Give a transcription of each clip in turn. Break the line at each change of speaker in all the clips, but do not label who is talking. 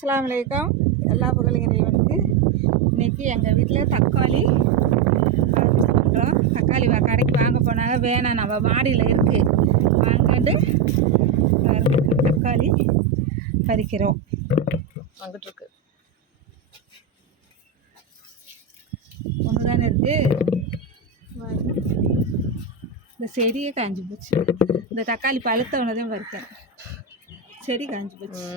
அஸ்ஸலாமு அலைக்கும். எல்லா புகழும் இறைவனுக்கு. இன்னைக்கு எங்கள் வீட்டில் தக்காளி பண்றோம் தக்காளி வா கடைக்கு வாங்க போனாங்க. வேணாம் நம்ம மாடியில் இருக்குது வாங்கிட்டு தக்காளி பறிக்கிறோம்.
வந்துட்டு இருக்கு?
ஒன்று தானே இருக்குது. இந்த செடியே காஞ்சி போச்சு. இந்த தக்காளி பழுத்த உனதையும் பறித்தேன் செடி காஞ்சி போச்சு.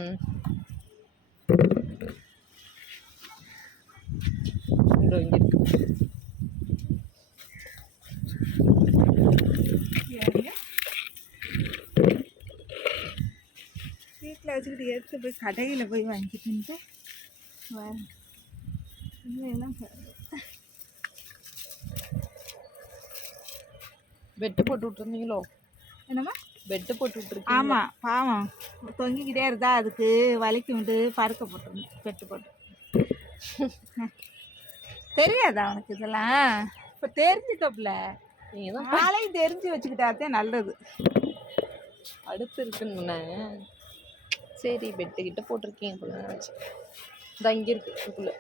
ம். இதோ இங்க இருக்கு.
வீட்டில் வச்சுக்கிட்டு எடுத்து போய் கடையில் போய் வாங்கிட்டு வரேன் எல்லாம்
பெட்டு போட்டு விட்டுருந்தீங்களோ?
என்னம்மா?
பெட்டு போட்டு விட்டுருக்கீங்க
ஆமாம் பாவம். தொங்கிக்கிட்டே இருந்தா அதுக்கு வலிக்கும்ட்டு படுக்க போட்டுருந்தேன். பெட்டு போட்டு. தெரியாதா அவனுக்கு இதெல்லாம்? இப்போ தெரிஞ்சுக்கப்புல. நாளையும் தெரிஞ்சு வச்சுக்கிட்டாதே நல்லது.
அடுத்து இருக்குன்னு முன்னேன். சரி பெட்டு கிட்ட போட்டிருக்கீங்க போல நினைச்சு. இதா இங்க இருக்கு இதுக்குள்ள.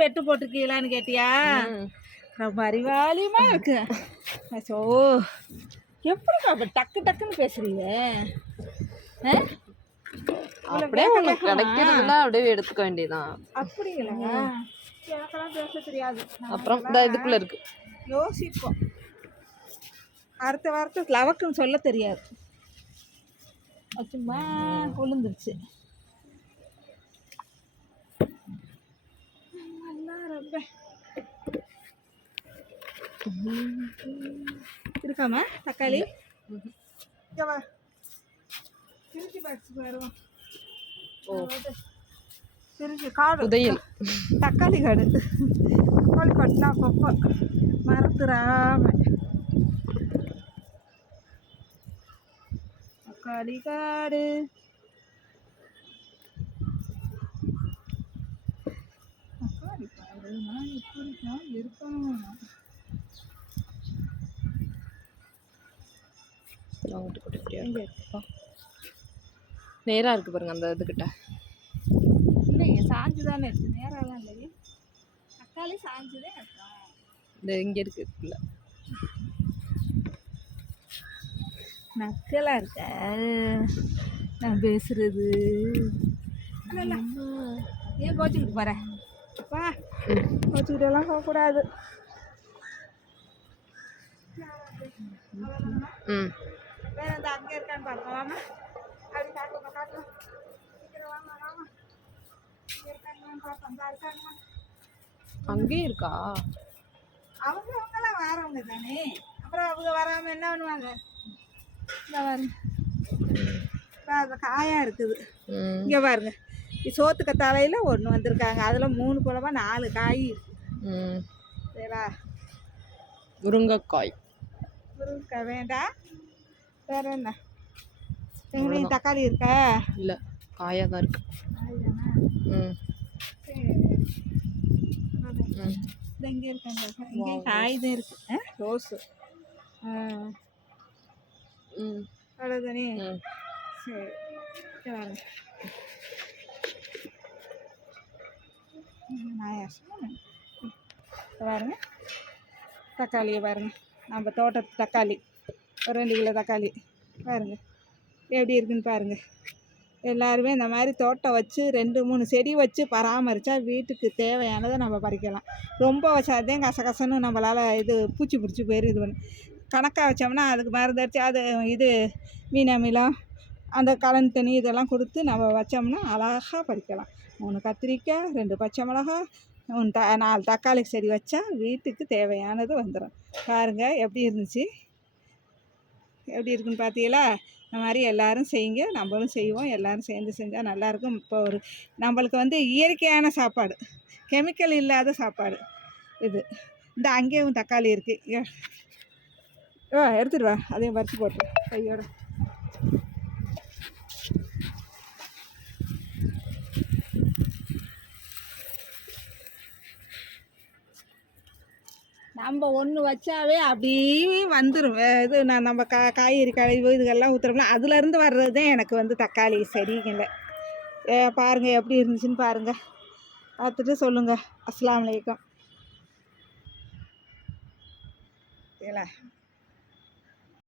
பெட்டு போட்டிருக்கீங்களான்னு கேட்டியா. ரொம்ப அறிவாளியமாக இருக்கு. ஓ எப்படி அப்போ டக்கு டக்குன்னு பேசுறீங்க?
அப்படியே உங்களுக்கு
வேகமா?
கிடைக்கிறதுல அப்படியே எடுத்துக்க வேண்டியதுதான்.
அப்படிங்களா? எனக்கெல்லாம் பேச தெரியாது.
அப்புறம் இந்த இதுக்குள்ள இருக்கு.
யோசிப்போம். அடுத்த வாரத்தை லவக்குன்னு சொல்ல தெரியாது. சும்மா உளுந்துருச்சு இருக்காமா? தக்காளி? திருச்சி பாக்ஸ் வருவோம். காடு
புதையல்
தக்காளி காடு. தக்காளி கட்டினா அப்பப்போ மறந்துடாம தக்காளி காடு தக்காளி காடு நான் இப்படித்தான் இருக்கணும்.
அங்கிட்டு கொண்டு இப்படியா
எங்க
இருக்கு.
இருக்கு?
நேரா இருக்கு பாருங்க அந்த இதுகிட்ட
இல்லைங்க சாஞ்சு தானே இருக்கு. நேரெல்லாம் இல்லையே. தக்காளி சாஞ்சுதான் இருக்கும்
இந்த இங்க இருக்கு இதுக்குள்ள.
நக்கலா இருக்க? நான் பேசுறது. ஏன் கோச்சிக்கிட்டு போற? வா. கோச்சிக்கிட்டு எல்லாம் போகக்கூடாது.
ம்.
வேற இந்த அங்கே இருக்கான்னு அப்படி காட்டுங்க காட்டுங்க சீக்கிரம் இருக்காங்க
அங்கேயும் இருக்கா?
அவங்க அவங்கெல்லாம் வரவங்க தானே. அப்புறம் அவங்க வராமல் என்ன பண்ணுவாங்க? இந்த பாருங்க. இப்ப அது காயா இருக்குது. இங்கே பாருங்க. சோத்துக்க தலையில் ஒன்று வந்திருக்காங்க. அதில் மூணு குழம்பா நாலு காய் சரியா?
முருங்கைக்காய்.
முருங்கக்காய் வேண்டாம் வேற என்ன? எங்கேயும் தக்காளி இருக்கா?
இல்லை காயாக தான் இருக்கு
காய் தானே
ம்.
இங்கே இருக்காங்க இங்கே காய் தான் இருக்கு. ஆ? ரோஸு. ஆ.
ம்.
அவ்வளோதானே
ம்.
சரி. வாங்க. பாருங்க. தக்காளியை பாருங்க. நம்ம தோட்டத்து தக்காளி. ஒரு ரெண்டு கிலோ தக்காளி. பாருங்க. எப்படி இருக்குன்னு பாருங்கள் எல்லாருமே இந்த மாதிரி தோட்டம் வச்சு ரெண்டு மூணு செடி வச்சு பராமரித்தா வீட்டுக்கு தேவையானதை நம்ம பறிக்கலாம். ரொம்ப வச்சாதே கசகசன்னு நம்மளால் இது பூச்சி பிடிச்சி போயிரு இது பண்ணி. கணக்காக வச்சோம்னா அதுக்கு மருந்தடிச்சு அது இது மீனமிலம் அந்த கலன் தண்ணி இதெல்லாம் கொடுத்து நம்ம வச்சோம்னா அழகாக பறிக்கலாம். மூணு கத்திரிக்காய் ரெண்டு பச்சை மிளகா மூணு த நாலு தக்காளி செடி வச்சா வீட்டுக்கு தேவையானது வந்துடும் பாருங்கள் எப்படி இருந்துச்சு. எப்படி இருக்குன்னு பார்த்தீங்களா? இந்த மாதிரி எல்லோரும் செய்யுங்க. நம்மளும் செய்வோம். எல்லாரும் சேர்ந்து செஞ்சால் நல்லாயிருக்கும். இப்போ ஒரு நம்மளுக்கு வந்து இயற்கையான சாப்பாடு. கெமிக்கல் இல்லாத சாப்பாடு இது. இந்த அங்கேயும் தக்காளி இருக்குது ஓ எடுத்துட்டு வா. அதையும் பறித்து போட்டு கையோட. நம்ம ஒன்று வச்சாவே அப்படியே வந்துடும் இது நான் நம்ம கா காய்கறி கழிவு இதுகெல்லாம் ஊற்றுறோம்ல அதுலேருந்து வர்றது தான் எனக்கு வந்து தக்காளி சரிங்கல ஏ பாருங்கள் எப்படி இருந்துச்சுன்னு பாருங்கள் பார்த்துட்டு சொல்லுங்கள் அஸ்லாம் வலைக்கம் சரிங்களா